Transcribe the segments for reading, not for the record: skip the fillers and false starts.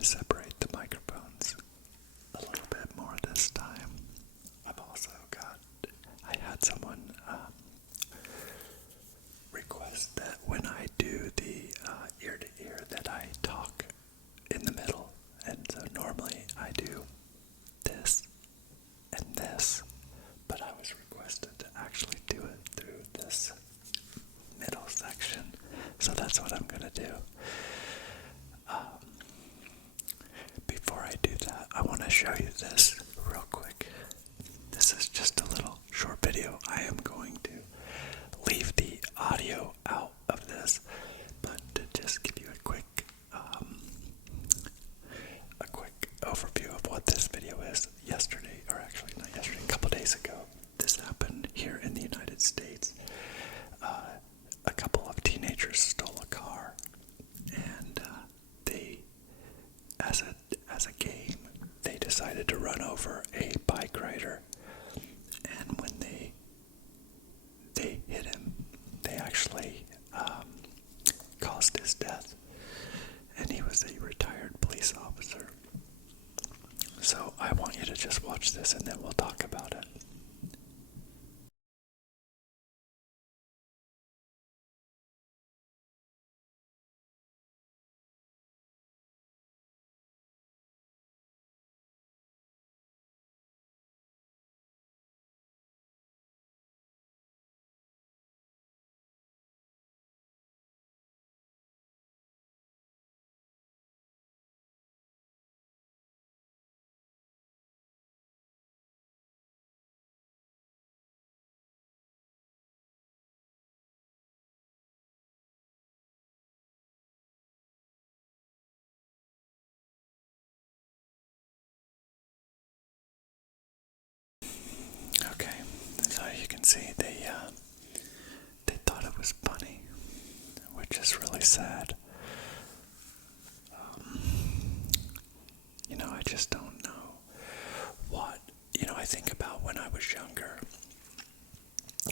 to separate the microphones a little bit more this time. I had someone request that when I do the ear-to-ear that I talk in the middle. And so normally I do this and this, but I was requested to actually do it through this middle section. So that's what I'm going to do. Before I do that, I want to show you this real quick. This is just a little short video. I am going to leave the audio out of this, but to just give you a quick overview of what this video is. Yesterday, or actually not yesterday, a couple days ago, this happened here in the United States. A couple of teenagers stole a car, and they, as a game, they decided to run over a bike rider, and when they hit him, they actually caused his death, and he was a retired police officer. So I want you to just watch this and then we'll talk about it. Okay, so you can see they thought it was funny, which is really sad. I just don't know what, I think about when I was younger,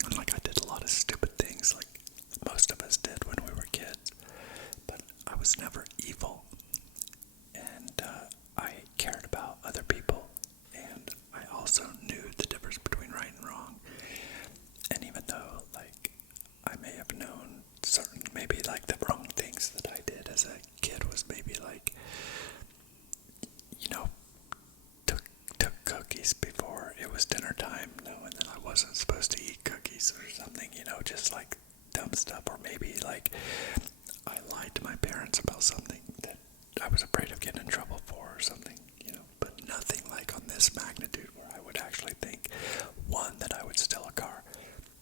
and like I did a lot of stupid things like most of us did when we were kids, but I was never evil, and I cared about other people, and I also knew the difference between right and wrong. And even though, like, I may have known certain, maybe like the wrong things that I did as a kid was maybe like, took cookies before it was dinner time, knowing that I wasn't supposed to eat cookies or something, just like dumb stuff. Or maybe like I lied to my parents about something that I was afraid of getting in trouble for or something, but nothing like on this magnitude where I would actually think, one, that I would steal a car,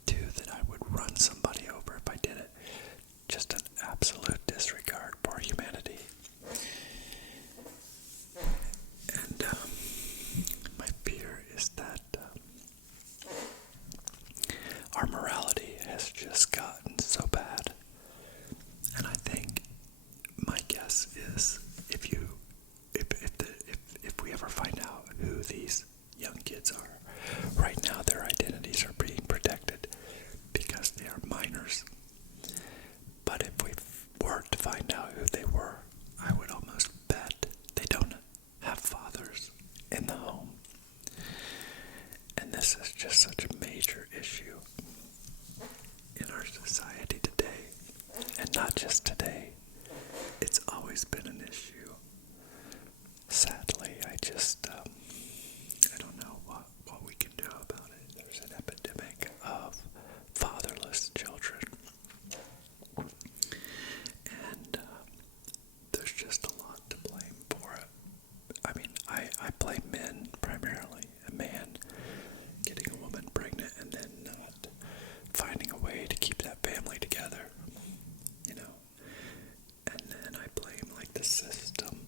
two, that I would run somebody over if I did it. Just an absolute disregard for humanity. And my fear is that our morality has just gotten so bad. And I think my guess is if we ever find out who these young kids are, right now their identities are being protected because they are minors. But if we were to find out who they were, I would almost bet they don't have fathers in the home. And this is just such a major issue in our society today. And not just today. It's always been an issue. Sadly, I don't know what we can do about it. There's an epidemic of fatherless children. And there's just a lot to blame for it. I mean, I blame men primarily. A man getting a woman pregnant and then not finding a way to keep that family together, And then I blame like the system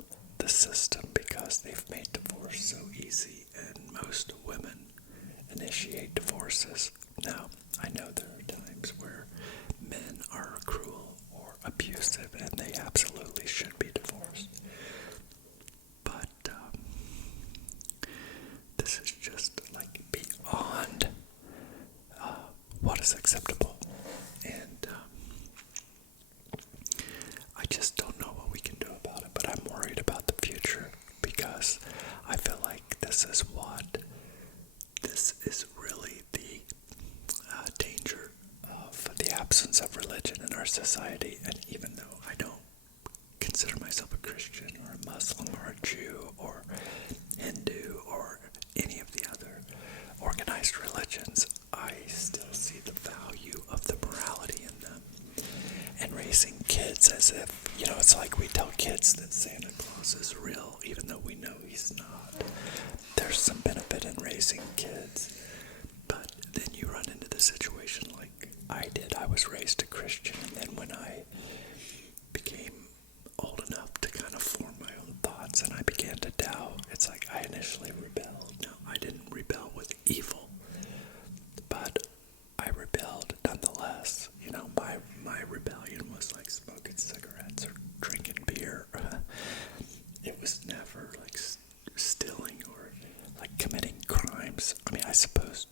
because they've made divorce so easy, and most women initiate divorces. Now, I know there are times where men are cruel or abusive and they absolutely should be divorced. But this is just like beyond what is acceptable. And I just don't know what we can do about it, but I'm worried about the future this is really the danger of the absence of religion in our society. And even though I don't consider myself a Christian or a Muslim or a Jew or Hindu or any of the other organized religions, I still see the value of the morality in them. And raising kids as if, it's like we tell kids that Santa Claus is real, even though we know he's not. There's some benefit in raising kids, but then you run into the situation like I did. I was raised a Christian, and then when I became old enough to kind of form my own thoughts and I began to doubt, it's like I initially rebelled. Now, I didn't rebel with evil, but I rebelled nonetheless. My rebellion was like smoking cigarettes or drinking beer. It was never like stealing or like committing crimes. I mean, I suppose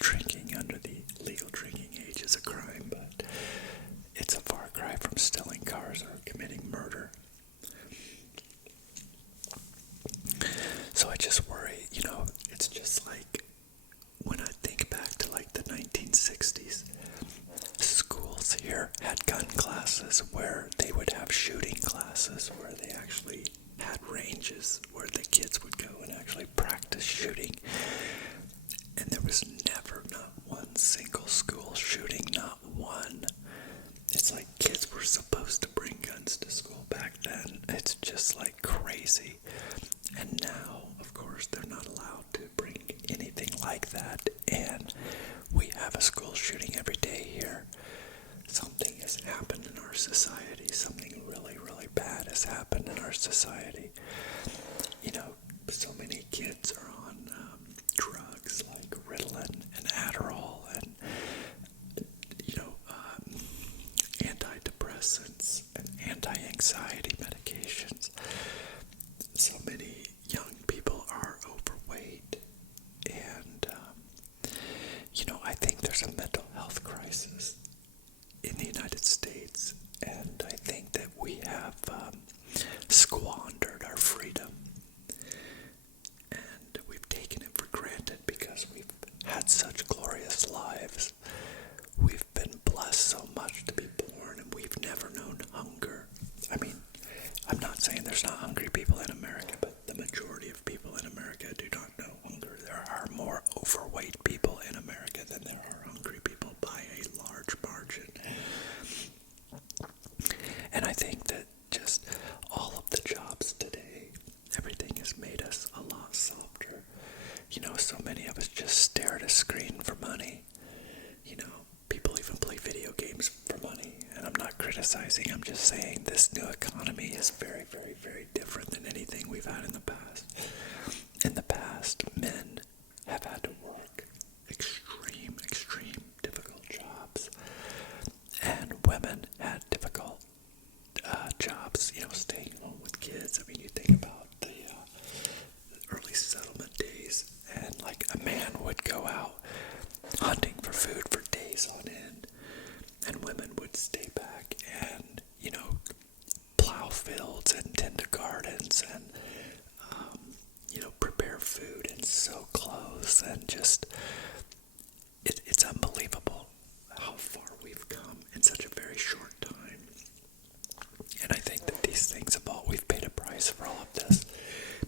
drinking under the legal drinking age is a crime, but it's a far cry from stealing cars or committing murder. So I just worry, it's just like when I think back to like the 1960s, schools here had gun classes where they would have shooting classes where they actually had ranges where the kids would go and actually practice shooting. And there was never, not one single school shooting, not one. It's like kids were supposed to bring guns to school back then. It's just like crazy. And now, of course, they're not allowed to bring anything like that. And we have a school shooting every day here. Something has happened in our society. Something really, really bad has happened in our society. So many kids are on drugs like Ritalin and Adderall and, antidepressants and anti-anxiety medications. So many young people are overweight, and I think there's a mental health crisis in the United States, and I think that we have squandered our freedom, and we've taken it for granted because we've had such glorious lives. We've been blessed so much to be born, and we've never known hunger. I mean, I'm not saying there's not hungry people in America, but the majority of people in America do not know hunger. There are more overweight people in America than there are hungry people by a large margin. And I think that just all of the jobs today, everything has made us a lot softer. So many of us just stare at a screen for money. People even play video games for money. And I'm not criticizing, I'm just saying this new economy is very, very, very different than anything we've had in the past. In the past, men have had to work extreme, difficult jobs. And women had difficult jobs, staying home with kids. I mean, you think about the early settlement days, and like a man would go out hunting for food for days on end, and women would stay back and, plow fields and tend to gardens and, prepare food and sew clothes, and just, it's unbelievable how far we've come in such a very short time. And I think that these things we've paid a price for all of this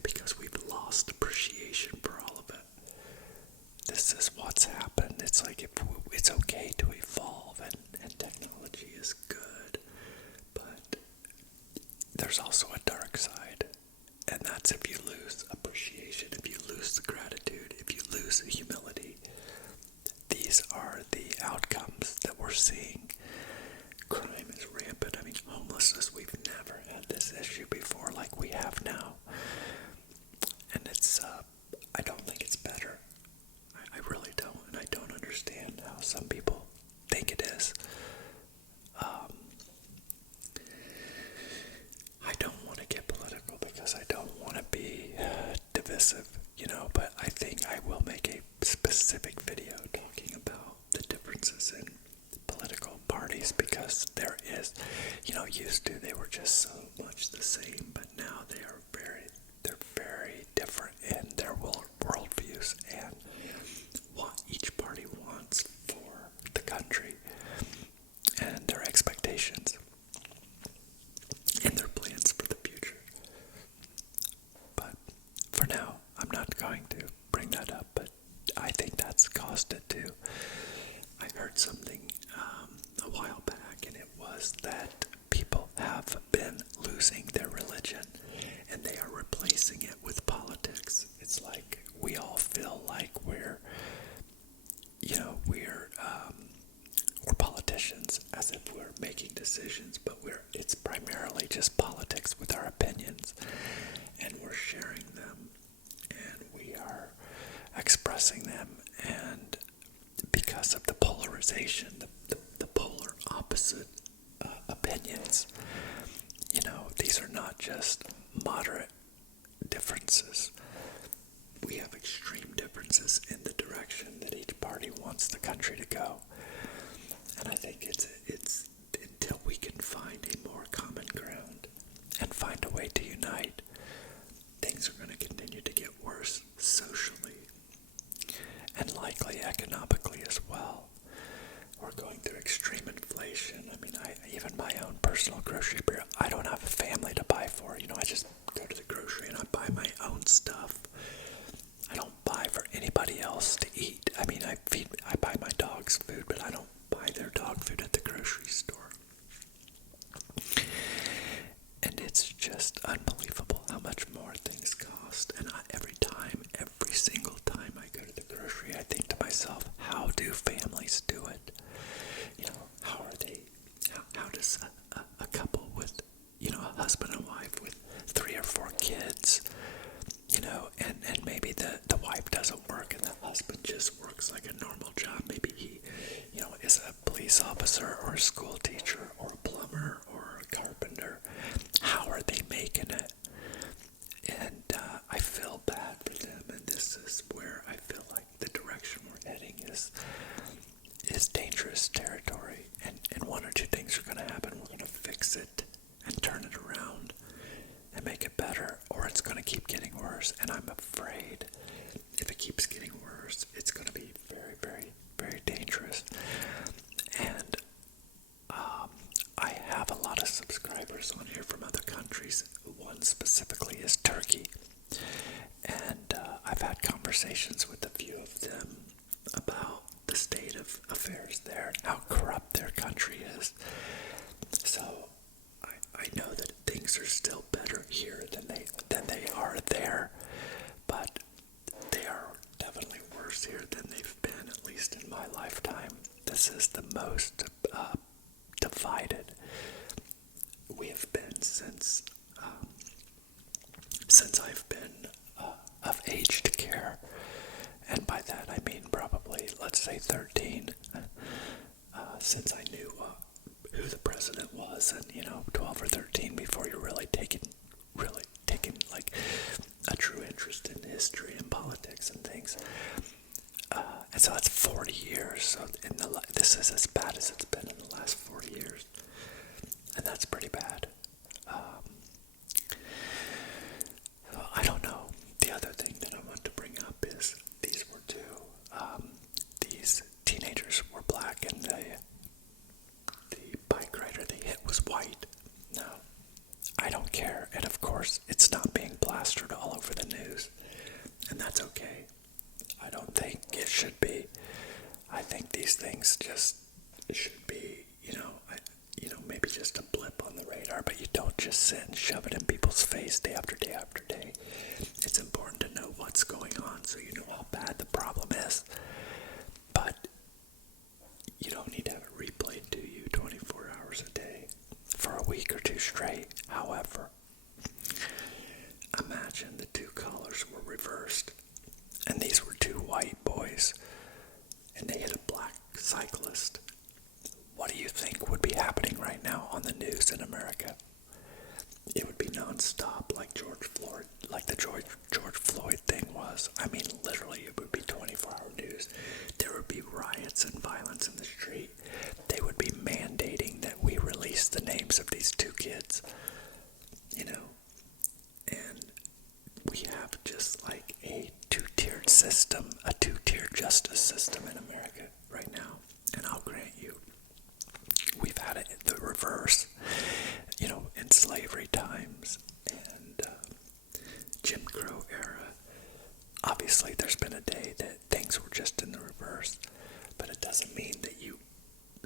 because we've lost appreciation for all of it. This is what's happened. It's like it's okay to evolve, and technology is good, but there's also a dark side, and that's if you lose appreciation, if you lose the gratitude, if you lose the humility. These are the outcomes that we're seeing. Crime is rampant. I mean, homelessness, we've never had this issue before like we have now. And it's, I don't think it's better. I really don't, and I don't understand how some people think it is. I don't want to get political because I don't want to be divisive, but I think I will make a specific video talking about the differences in political parties, because there is, used to they were just so much the same, but now they're very different. polarization, the polar opposite opinions. These are not just moderate differences. We have extreme differences in the direction that each party wants the country to go. And I think it's until we can find a more common ground and find a way to unite, things are going to continue to get worse socially and likely economically as well. We're going through extreme inflation. I mean, even my own personal grocery bill, I don't have a family to buy for. I just go to the grocery and I buy my own stuff. I don't buy for anybody else to eat. I mean, I buy my dog's food, but I don't buy their dog food at the grocery store. And it's just unbelievable how much more things cost. And every single time I go to the grocery, I think to myself, how do families do it? How are they, how does a couple with, a husband and wife with 3 or 4 kids, and maybe the wife doesn't work and the husband just works like a normal job. Maybe he, is a police officer or a school teacher or a plumber or a carpenter. How are they making it? And I feel bad for them, and this is where I feel like the direction we're heading is dangerous territory, and one or two things are going to happen. We're going to fix it and turn it around and make it better, or it's going to keep getting worse, and I'm afraid if it keeps getting worse, it's going to be very, very, very dangerous. And I have a lot of subscribers on here from other countries. One specifically is Turkey, and I've had conversations with a few of them about the state of affairs there, how corrupt their country is. So I know that things are still better here than they are there, but they are definitely worse here than they've been, at least in my lifetime. This is the most divided we have been since I've been of age to care. And by that I mean probably, let's say 13, since I knew who the president was, and 12 or 13 before you're really taking like a true interest in history and politics and things. And so that's 40 years. So this is as bad as it's been in the last 40 years, and that's pretty bad. I don't know. The other thing that I want to bring up is these teenagers were black, and the bike rider they hit was white. Now, I don't care, and of course, it's not being plastered all over the news, and that's okay. I don't think it should be. I think these things just should be, maybe just a blip on the radar, but you don't just sit and shove it in people's face day after day after day. It's important to know what's going on so you know how bad the problem is. But you don't need to have it replayed to you 24 hours a day for a week or two straight. However, imagine the two colors were reversed, and these were two white boys, and they hit a black cyclist. What do you think would be happening right now on the news in America? It would be nonstop, like the George Floyd thing was. I mean, literally, it would be 24-hour news. There would be riots and violence in the street. They would be mandating that we release the names of these two kids, and we have just like a two-tiered system, a two-tiered justice system in America right now. And I'll grant you, we've had it the reverse, in slavery times and Jim Crow era. Obviously, there's been a day that things were just in the reverse, but it doesn't mean that you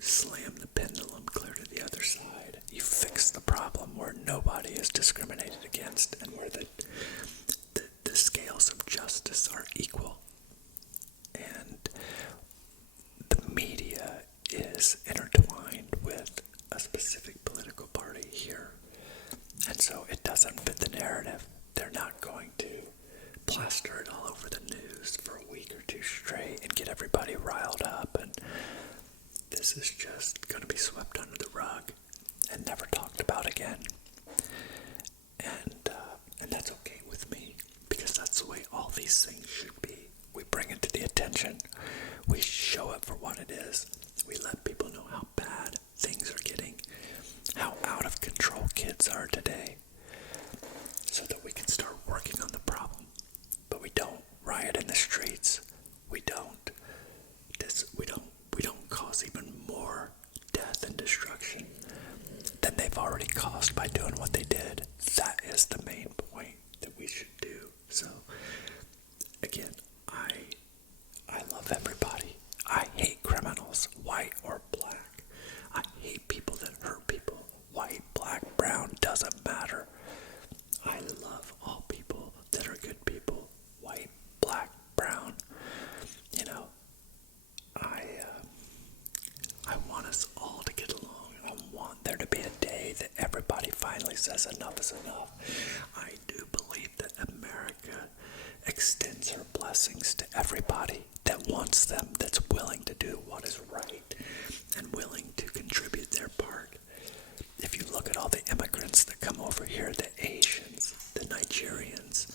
slam the pendulum clear to the other side. You fix the problem where nobody is discriminated against and where the scales of justice are equal. And the media is intertwined with a specific political party here. And so it doesn't fit the narrative. They're not going to plaster it all over the news for a week or two straight and get everybody riled up. And this is just going to be swept under the rug and never talked about again. And that's okay with me, because that's the way all these things should be. We bring it to the attention. We show it for what it is. We let people know how bad things are getting, how out of control kids are today, so that we can start working on the problem. But we don't riot in the streets. We don't. We don't cause even more death and destruction than they've already caused by doing what they did. That is the main point that we should do. So, again, I love everybody. I hate criminals, white or black. I hate people that hurt people. White, black, brown, doesn't matter. I love all people that are good people. White, black, brown. You know, I want us all to get along. I want there to be a day that everybody finally says enough is enough. I do believe that America extends her blessings to everybody that wants them, that's willing to do what is right and willing to contribute their part. If you look at all the immigrants that come over here, the Asians, the Nigerians,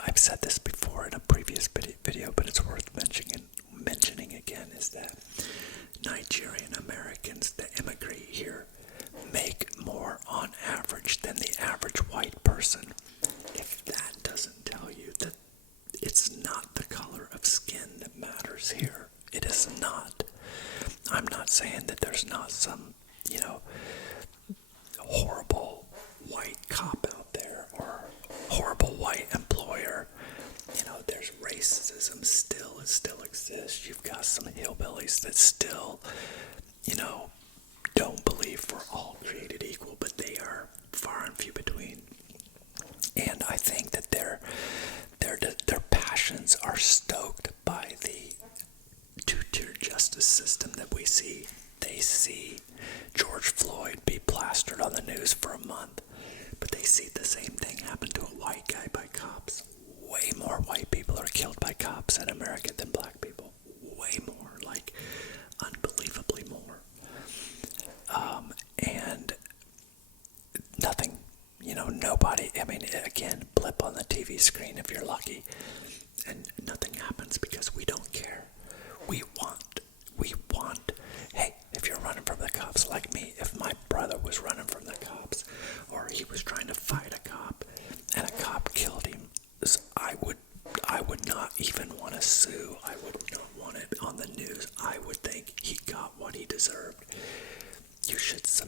I've said this before in a previous video, but it's worth mentioning again, is that Nigerian Americans that immigrate here make more on average than the average white person. If that doesn't tell you that it's not the color of skin that matters here, it is not. I'm not saying that there's not some, horrible white cop out there or horrible white employer. There's racism it still exists. You've got some hillbillies that still, don't believe we're all created equal, but they are far and few between. And I think that their passions are stoked by the two-tier justice system that we see. They see George Floyd be plastered on the news for a month, but they see the same thing happen to a white guy by cops. Way more white people are killed by cops in America than black people. Way more, like unbelievably more. And nothing, nobody, again, blip on the TV screen if you're lucky, and nothing happens because we don't care. We want, hey, if you're running from the cops like me, if my brother was running from the cops, or he was trying to fight a cop, and a cop killed him, I would not even want to sue. I would not want it on the news. I would think he got what he deserved.